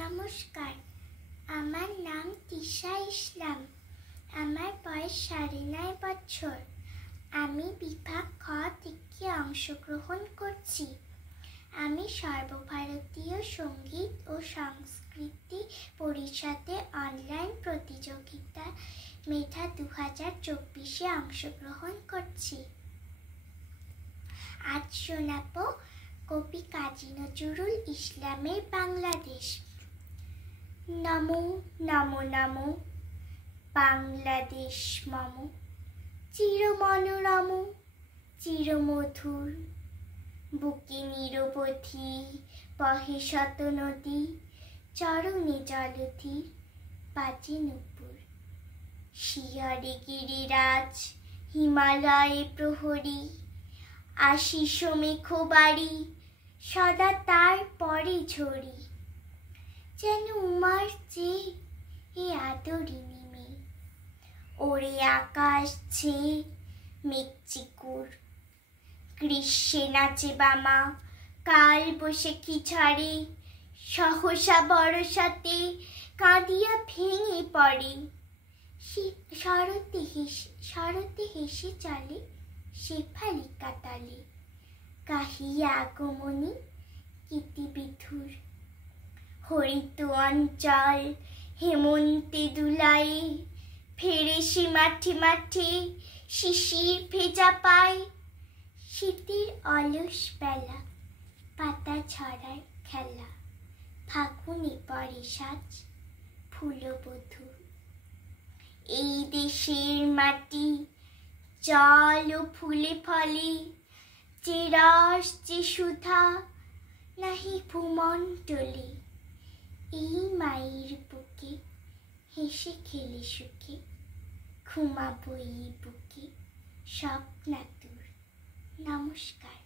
নমস্কার, আমার নাম তিশা ইসলাম। আমার বয়স 9.5 বছর। আমি বিভাগ খ থেকে অংশগ্রহণ করছি। আমি সর্বভারতীয় সঙ্গীত ও সংস্কৃতি পরিষদে অনলাইন প্রতিযোগিতা মেধা 2024-এ অংশগ্রহণ করছি। আজ শোনাব কবি কাজী নজরুল ইসলামের বাংলাদেশ। নমো নমো নমো বাংলাদেশ মম, চিরমনোরম চিরমধুর। বুকে নিরবধি বহে শত নদী, চরণে জলধির বাজে নূপুর। শিয়রে গিরিরাজ হিমালয়ে প্রহরী, আশিস মেঘ বাড়ি সদা তার পরে ঝরি। যেন উমার চেয়ে এ আদরিনী মেয়ে, ওরে আকাশ ছেয়ে মেঘ চিকুর। গ্রীষ্মে নাচে বামা, কাল বৈশাখী ঝড়ে, সহসা বরসাতে কাঁদিয়া ভেঙে পড়ে। শরতে হেসে চলে শেফালিকা তলে, গাহিয়া আগমনী গীতিবিধুর। হরিত অঞ্চল হেমন্তে দুলায়ে, ফেরে সে মাঠে মাঠে শিশির ভেজা পায়। শীতের অলস বেলা পাতা ঝরার খেলা, ফাগুনে পরে সাজ ফুলবধূ। এই দেশের মাটি জল ও ফুলে ফলে, যে রস যে সুধা নাহি ভূমণ্ডলে। এই মায়ের বুকে হেসে খেলে সুখে, ঘুমাবো এই বুকে স্বপ্নাতুর। নমস্কার।